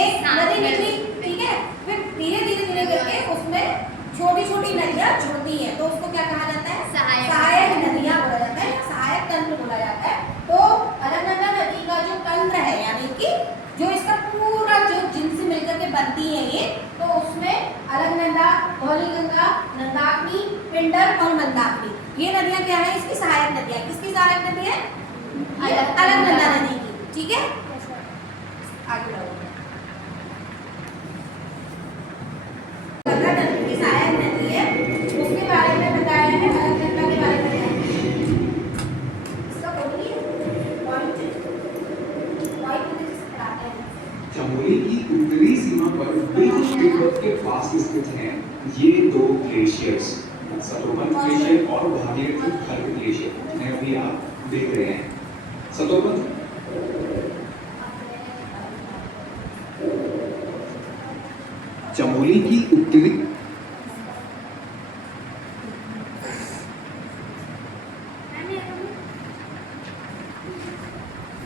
एक नदी निकली, ठीक है, फिर धीरे धीरे धीरे करके उसमें छोटी छोटी नदियां जुड़ती हैं, तो उसको क्या कहा जाता है? सहायक नदियां बोला जाता है या सहायक तंत्र बोला जाता है। तो अलकनंदा नदी का जो तंत्र है, यानी कि जो इसका पूरा जो जिनसे मिलकर के बनती है ये, तो उसमें अलकनंदा, धौलीगंगा, नंदाकिनी, पिंडर और मंदाकिनी, ये नदियां क्या है? इसकी सहायक नदियां। किसकी सहायक नदी है? अलकनंदा नदी की, ठीक है। आगे बढ़ो। सहायक नदी है, उसके बारे में बताया है, अलकनंदा के बारे में इसका बोलिए चमोली की उत्तरी सीमा पर बिल्कुल तिब्बत के पास स्थित हैं ये दो ग्लेशियर्स, सतोपंथ ग्लेशियर और भागीरथी खर्द ग्लेशियर, जिन्हें अभी आप देख रहे हैं। सतोपंथ चमोली की उत्तरी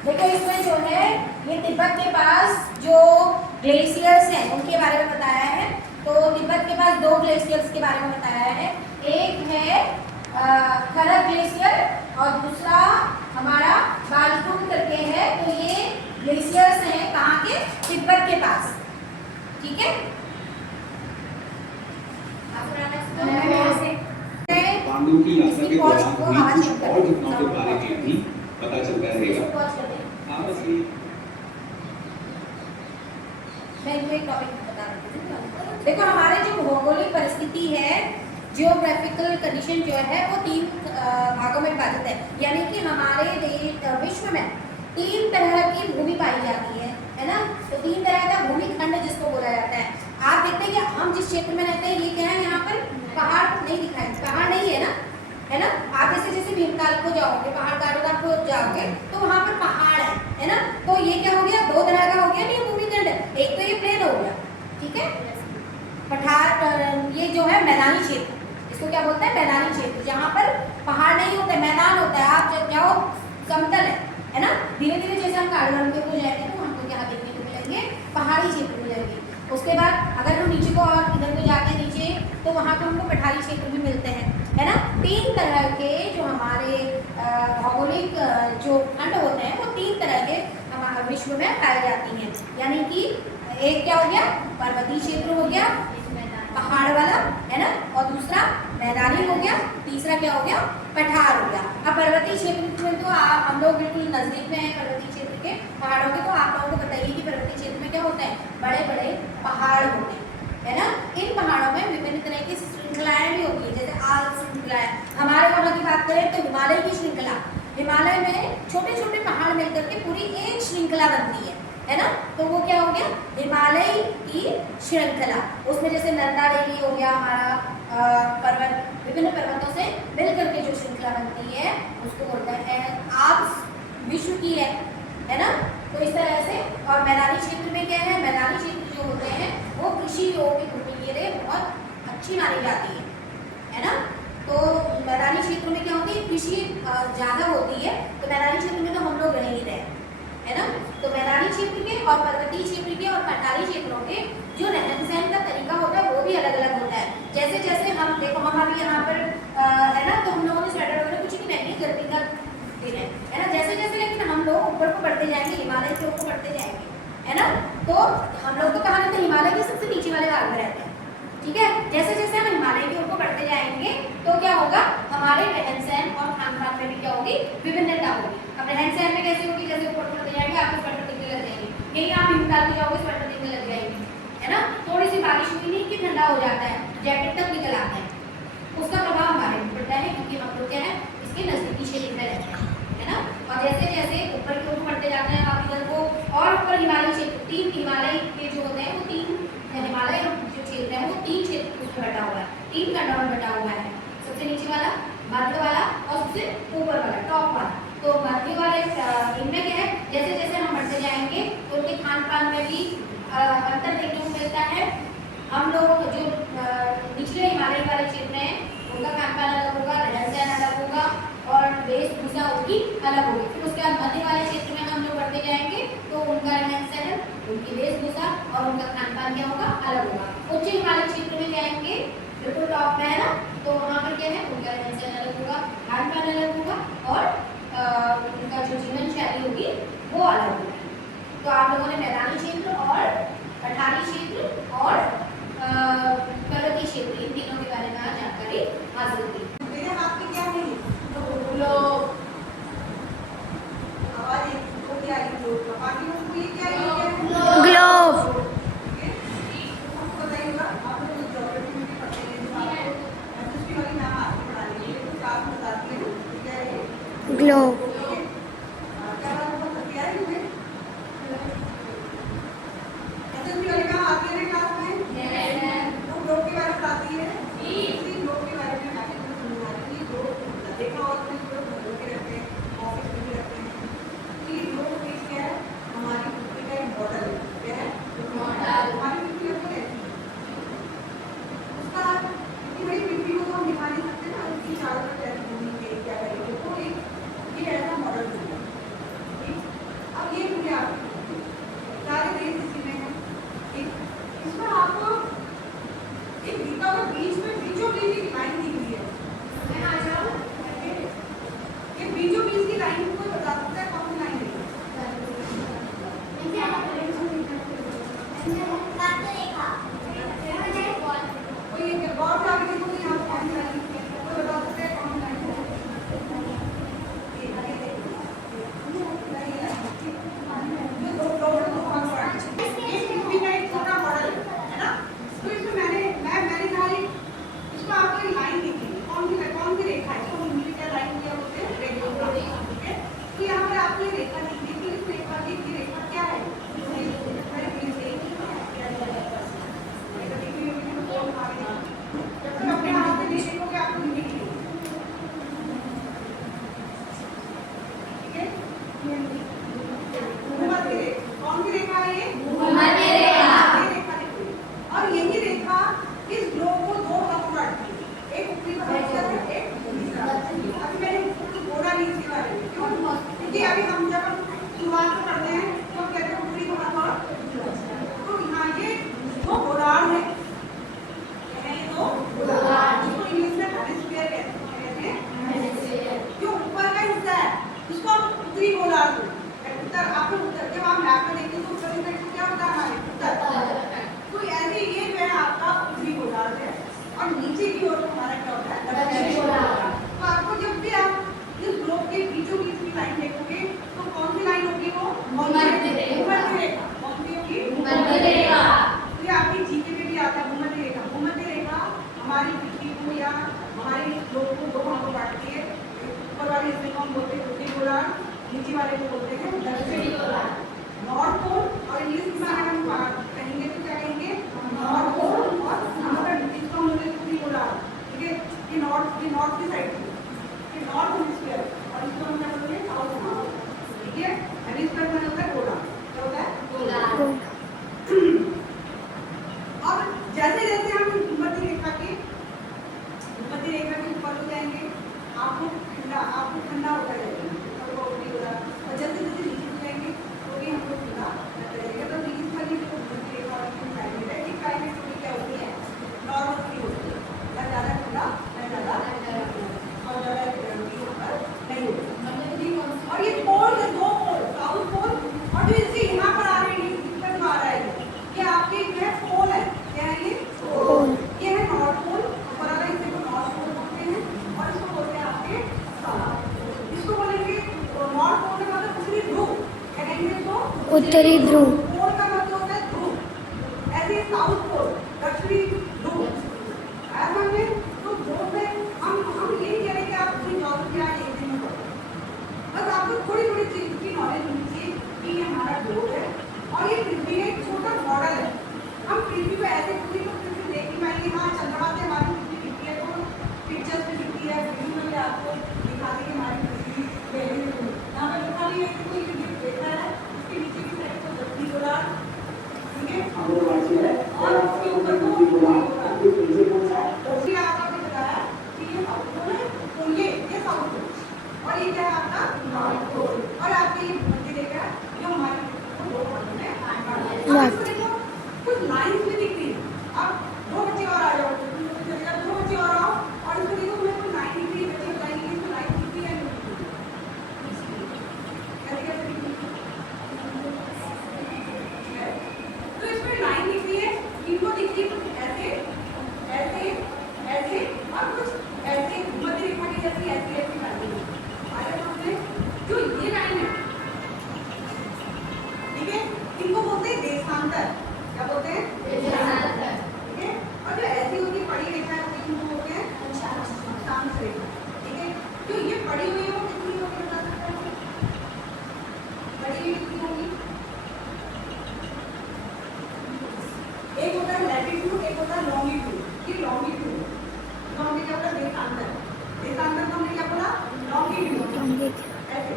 देखो इसमें जो है ये तिब्बत के पास जो ग्लेशियर्स हैं उनके बारे में बताया है। तो तिब्बत के पास दो ग्लेशियर्स के बारे में बताया है, एक है खरग ग्लेशियर और दूसरा हमारा बालकुंड करके है। तो ये ग्लेशियर्स हैं कहाँ के? तिब्बत के पास, ठीक है। पांडवों की यात्रा के दौरान हुई कुछ और घटनाओं के बारे में भी पता चलता रहेगा। मैं एक टॉपिक बता रही हूँ। देखो हमारे जो भौगोलिक परिस्थिति है, जियोग्राफिकल कंडीशन जो है वो 3 भागों में विभाजित है, यानी कि हमारे विश्व में 3 तरह की भूमि पाई जाती है ना। तो 3 तरह का भूमि खंड जिसको बोला जाता है। आप देखते हैं कि हम जिस क्षेत्र में रहते हैं ये क्या है, यहाँ पर पहाड़ नहीं दिखाई, पहाड़ नहीं है ना, है ना। आप जैसे जैसे भीमताल को जाओगे, पहाड़ काटोगा को जाओगे तो वहाँ पर पहाड़ है ना। तो ये क्या हो गया? 2 तरह का हो गया नहीं भूमिखंड, एक तो ये प्लेन हो गया, ठीक है। पठार ये जो है मैदानी क्षेत्र, इसको क्या बोलते हैं? मैदानी क्षेत्र, जहाँ पर पहाड़ नहीं होते, मैदान होता है। आप जब जाओ समतल है ना। धीरे धीरे जैसे हम काठगोदाम के ऊपर जाएंगे तो हमको क्या देखने को मिलेंगे? पहाड़ी क्षेत्र मिलेंगे। उसके बाद अगर हम नीचे को और इधर को जाते हैं नीचे, तो वहाँ पर हमको पठारी क्षेत्र भी मिलते हैं, है ना। 3 तरह के जो हमारे भौगोलिक जो खंड होते हैं वो 3 तरह के हमारे विश्व में पाई जाती हैं। यानी कि एक क्या हो गया? पर्वतीय क्षेत्र हो गया, पहाड़ वाला, है ना, और दूसरा मैदानी हो गया, तीसरा क्या हो गया? पठार हो गया। अब पर्वतीय क्षेत्र में तो हम लोग बिल्कुल नजदीक में हैं पर्वतीय क्षेत्र के पहाड़ों के, तो आप लोगों को बताइए कि पर्वतीय क्षेत्र में क्या होता है? बड़े बड़े पहाड़ होते हैं, है ना। इन पहाड़ों में विभिन्न तरह की श्रृंखलाएं भी होती है, जैसे आल्प श्रृंखलाएं। हमारे वहाँ की बात करें तो हिमालय की श्रृंखला, हिमालय में छोटे छोटे पहाड़ मिलकर के पूरी एक श्रृंखला बनती है ना। तो वो क्या हो गया? हिमालय की श्रृंखला। उसमें जैसे नंदा देवी हो गया हमारा पर्वत, विभिन्न पर्वतों से मिलकर के जो श्रृंखला बनती है उसको बोलते हैं आल्प्स, विश्व की है ना। तो इस तरह से। और मैदानी क्षेत्र में क्या है? मैदानी क्षेत्र जो होते हैं वो कृषि योग्य भूमि के लिए बहुत अच्छी मानी जाती है ना। तो मैदानी क्षेत्र में क्या होती है? कृषि ज़्यादा होती है। तो मैदानी क्षेत्र में तो हम लोग रह ही रहे, है ना। तो मैदानी क्षेत्र के और पर्वतीय क्षेत्र के और पठारी क्षेत्रों के जो रहन सहन का तरीका होता है वो भी अलग अलग होता है। जैसे जैसे हम देखो, हम अभी यहाँ पर है ना, तो हम लोगों ने स्वेटर वगैरह कुछ नहीं पहनी, गर्मी का दिन है ना। जैसे जैसे लेकिन हम लोग ऊपर को बढ़ते जाएंगे, हिमालय के ऊपर बढ़ते जाएंगे, है ना। तो हम लोग तो कहाँ रहते हैं? हिमालय के सबसे नीचे वाले भाग में रहते हैं, ठीक है। जैसे जैसे हम हिमालय के ऊपर बढ़ते जाएंगे तो क्या होगा? हमारे रहन सहन और खान पान में भी क्या होगी? विभिन्नता होगी। अब रहन सहन में कैसे होगी? जैसे ऊपर बढ़ते जाएंगे आपको स्वेटर दिखने लग जाएंगे, यही आप भीमताल में जाओगे स्वेटर दिखने लग जाएगी, है ना। थोड़ी सी बारिश हुई नहीं कि ठंडा हो जाता है, जैकेट तक निकल आता है। उसका प्रभाव हमारे ऊपर पड़ता है क्योंकि हम लोग क्या है? इसके नजदीकी क्षेत्र में रहते हैं, है ना। और जैसे जैसे ऊपर की ओर बढ़ते जाते हैं आप इधर को, और ऊपर हिमालय क्षेत्र, 3 हिमालय के जो होते हैं वो 3 हिमालय जो क्षेत्र है वो 3 क्षेत्र उसमें बटा हुआ है, 3 खंडों में बटा हुआ है। सबसे नीचे वाला, मध्य वाला और सबसे ऊपर वाला, टॉप वाला। तो मध्य वाले इनमें क्या है? जैसे जैसे हम बढ़ते जाएंगे तो उनके खान पान में भी अंतर देखने को मिलता है। हम लोग जो निचले हिमालय वाले क्षेत्र हैं उनका खान पान अलग होगा, रहन सहन अलग होगा और वेशभूषा उनकी अलग होगी। फिर उसके बाद मध्य वाले क्षेत्र में हम लोग बढ़ते जाएंगे तो उनका रहन सहन, उनकी वेशभूषा और उनका खान पान क्या होगा, अलग होगा। उच्च हिमालय क्षेत्र में जाएंगे, बिल्कुल टॉप में है ना, तो वहाँ पर क्या है, उनका रहन सहन अलग होगा, खान पान अलग होगा और उनका जो जीवन शैली होगी वो अलग होगी। तो आप लोगों ने मैदानी क्षेत्र और पठारी क्षेत्र और पर्वतीय क्षेत्र इन तीनों के बारे में आज जानकारी हासिल की। मेरे हाथ में क्या है? ग्लोब। आवाज तो क्या है? ग्लोब। बाकी लोगों को ये क्या है? ग्लोब। ठीक है? आपको बताइएगा, आप लोग ज्योग्राफी में भी पढ़ते हैं, जो आपको एसएसटी वाली मैम आपको पढ़ा रही है, तो साथ में बताती है ना, क्या है ये? ग्लोब। ठीक है? क्या बात बहुत बढ़िया है तुम्हें? एसएसटी वाली मैम आती है ना क्लास में? वो ग्लोब के बारे में बताती है। इसी ग्लोब के बारे में मैं आपको समझा रही हूँ। ग्लोब देखा और कुछ लोग घरों के रहते हैं, ऑफिस में भी रहते हैं। ये ग्लोब पेज क्या है? हमारी पृथ्वी का एक मॉडल है। क्या है? हमारी पृथ्वी कैसे रहती है? उसका इतनी बड़ी पृथ्वी को तो हम दिखा नहीं सकते ना, उसकी चारों तरफ कैसे घूमेंगे, क्या करेंगे, तो एक ये ऐसा मॉडल होगा। ठीक? अब ये मुझे आपको सारे देश इसी में है। ठीक? इसमें आपको एक गीता का बीच में बीचों बीच एक लाइन दी हुई है। मैं आ जाऊं? ये बीचों बीच की लाइन को बता सकता है कौन सी लाइन है? कोई ये गौर से आगे देखो, यहाँ पे कौन सी लाइन है? कोई बता सकता है कौन सी लाइन है? ये आगे देखो, ये लाइन है। ये दो भाग पड़ा है। ये पृथ्वी का एक छोटा मॉडल है ना? तो इसमें मैंने कहा इसमें आपको एक लाइन दिखी, कौन सी रेखा है? इसको हिंदी में क्या लाइन क्या बोलते हैं? रेखा। ठीक है? तो यहाँ पर आपको ये रेखा दिखी, लेकिन इस रेखा की रेखा क्या है? जब तक अपने हाथ में नहीं देखोगे आपको नहीं दिखेगी। ठीक है? भूमध्य रेखा। कौन सी रेखा है ये? भूमध्य रेखा। ये रेखा देखो, और यही रेखा इस ग्लोब को दो भागों में बांटती है, एक ऊपरी भाग है, एक निचला। अभी मैंने बोला नहीं इसके बारे में, क्यों? क्योंकि अभी हम जब शुरुआत में पढ़ते हैं तो हम कहते हैं ऊपरी भाग और तो यहाँ ये दो गोलार्ध है, ये दो गोलार्ध, जिसको इंग्लिश में हेमिस्फीयर कहते हैं। जो ऊपर का हिस्सा है उसको हम उत्तरी गोलार्ध, उत्तर, आपको उत्तर, जब आप मैप में देखते हैं तो उत्तरी साइड को क्या होता है हमारे? उत्तर। तो ऐसे ये जो है आपका उत्तरी गोलार्ध है, और नीचे की ओर हमारा क्या होता है? दक्षिणी गोलार्ध। तो आपको जब भी आप इस ग्लोब के बीचों बीच की लाइन देखोगे तो कौन सी लाइन होगी वो? भूमध्य रेखा। कौन सी होगी? भूमध्य रेखा। तो ये आपकी जीके में भी आता है भूमध्य रेखा। भूमध्य रेखा हमारी पृथ्वी को या हमारे ग्लोब को दो भागों में बांटती है। ऊपर वाले हिस्से को हम बोलते हैं उत्तरी गोलार्ध, नीचे वाले को बोलते हैं दक्षिणी गोलार्ध। नॉर्थ पोल, और इंग्लिश में अगर हम कहेंगे तो क्या कहेंगे? नॉर्थ पोल, और इसको हम बोलते हैं उत्तरी गोलार्ध। ठीक है? ये नॉर्थ की साइड है, ये नॉर्थ हेमिस्फीयर, और इसको हम क्या बोलते हैं? South hemisphere. ठीक है? हेमिस्फीयर में होता है गोलार्ध। क्या होता है? गोलार्ध। और जैसे जैसे हम भूमध्य रेखा के ऊपर हो जाएंगे आपको ठंडा होता जाएगा, और जैसे जैसे नीचे हो जाएंगे तो भी हमको ठंडा होता जाएगा। तो बीच वाली जो भूमध्य रेखा और क्लाइमेट है, ये क्लाइमेट थोड़ी क्या होती है? नॉर्मल की होती है, ना ज़्यादा ठंडा ना ज़्यादा और ज़्यादा गर्मी ऊपर नहीं होती। और ये पोल है, दो पोल, साउथ पोल, और जो इससे यहाँ पर आ रहे हैं, इसका जो आ रहा है ये आपके जो है पोल है। क्या है ये? पोल। ये है नॉर्थ पोल, ऊपर वाला हिस्से को नॉर्थ पोल बोलते हैं, और इसको बोलते हैं आपके साउथ। इसको बोलेंगे नॉर्थ पोल का मतलब उत्तरी ध्रुव, क्या कहेंगे इसको? उत्तरी ध्रुव। पोल का मतलब होता है ध्रुव, ऐसे साउथ पोल दक्षिणी ध्रुव। ऐसा में तो ध्रुव में हम ये कह रहे हैं कि आप अपनी ज्योग्राफी आज एक दिन में पढ़ो, बस आपको थोड़ी थोड़ी चीज की नॉलेज होनी चाहिए कि ये हमारा ग्लोब है और ये पृथ्वी का एक छोटा मॉडल है। हम पृथ्वी को ऐसे पूरी तो पृथ्वी देख नहीं पाएंगे, हाँ चंद्रमा से हमारी पृथ्वी दिखती है, तो पिक्चर्स में दिखती है, वीडियो में आपको दिखा देंगे हमारी पृथ्वी पहले से। यहाँ पर लिखा नहीं है कि कोई वीडियो देखा है, उसके नीचे की साइड को दक्षिणी गोलार्ध, ठीक है, और उसके ऊपर को उत्तरी गोलार्ध। तो ये आपने बताया कि ये साउथ पोल है, तो ये साउथ पोल, और ये क्या है आपका नॉर्थ पोल, और आपके ये भूमध्य रेखा जो हमारी दो भागों में बांट दी है। कुछ लाइंस भी दिख रही है। अब दो बच्चे और आ जाओ, दो बच्चे और आओ और इसको देखो तुम्हें कोई लाइन दिख रही है, बच्चे बताएंगे कि इसको लाइन दिख रही है या नहीं दिख रही है। तो इसमें लाइन दिख रही है, इनको दिख रही है कुछ ऐसे ऐसे ऐसे और कुछ ऐसे मध्य रेखा की जैसी ऐसी ऐसी लाइन है। आगे समझे जो ये लाइन है, ठीक है, इनको बोलते हैं देशांतर। क्या बोलते हैं? देशांतर। ठीक है, और जो ऐसी होती है पड़ी रेखा है इनको बोलते हैं अक्षांश रेखा। ठीक है, जो ये पड़ी हुई है वो कितनी होगी बता सकते हैं? पड़ी हुई कितनी होगी? एक होता है लैटिट्यूड, एक होता है लॉन्गिट्यूड। ये लॉन्गिट्यूड तो हमने क्या बोला? देशांतर। देशांतर को हमने क्या बोला? लॉन्गिट्यूड। ऐसे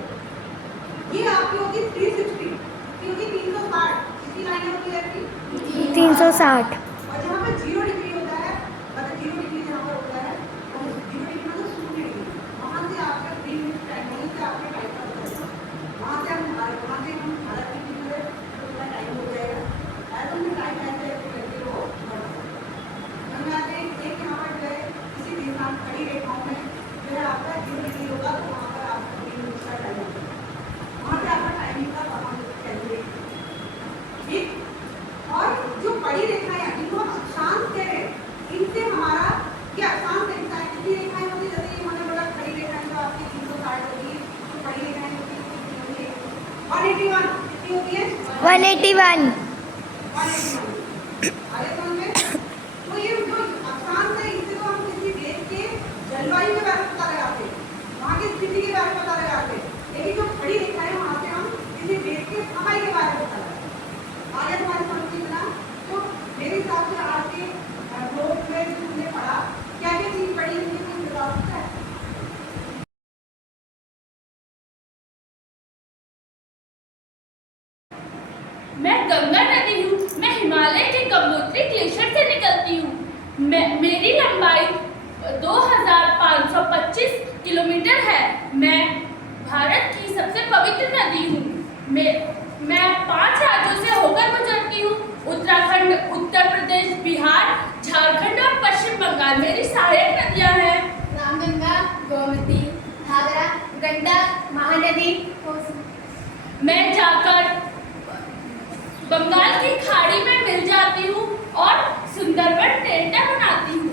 ये आपकी होगी 360 क्योंकि 360 कितनी लाइनें होती है आपकी? 360। और जहाँ पे 0 डिग्री होता है, मतलब 0 डिग्री जहाँ पर होता है, वो 0 डिग्री मतलब 0 डिग्री, वहाँ से आपका 3 मिनट टाइम, वहीं से आपका टाइम का होता है। वहाँ से हम भारत की टीम में थोड़ा टाइम हो जाएगा। ऐसा में टाइम ऐसे ऐसे करके वो हमें आते हैं एक यहाँ पर जो है किसी देशांत खड़ी रेखाओं में जो है आपका 0 डिग्री होगा तो वहाँ पर आपका 3 मिनट का टाइम होगा। वहाँ पे आपका टाइमिंग का वहाँ कैलकुलेट ठीक। और जो बड़ी रेखाएं हैं इनको हम अक्षांश कह रहे हैं, इनसे हमारा क्या अक्षांश रेखाएं कितनी रेखाएं होती है? जैसे ये मैंने बोला खड़ी रेखाएं जो आपकी 360 होती है, तो बड़ी रेखाएं होती है 181 कितनी होती है? 181। 181। आगे समझ में? तो ये जो अक्षांश है इससे तो हम किसी देश के जलवायु के बारे में पता लगाते हैं, वहाँ की स्थिति के बारे में पता लगाते हैं, लेकिन जो खड़ी रेखाएं वहाँ से हम किसी देश के समय के बारे में पता लगाते हैं। आगे तुम्हारे समझ में इतना तो मेरे हिसाब से आज के नोट में जो तुमने पढ़ा क्या क्या चीज पढ़ी है मुझे कुछ बता सकता है? मैं गंगा नदी हूँ। मैं हिमालय के गंगोत्री ग्लेशियर से निकलती हूँ। मेरी लंबाई 2525 किलोमीटर है। मैं भारत की सबसे पवित्र नदी हूँ। मैं 5 राज्यों से होकर गुजरती हूँ: उत्तराखंड, उत्तर प्रदेश, बिहार, झारखंड और पश्चिम बंगाल। मेरी सहायक नदियाँ हैं रामगंगा, गोमती, घाघरा, गंडक, महानदी। मैं जाकर बंगाल की खाड़ी में मिल जाती हूँ और सुंदरबन डेल्टा बनाती हूँ।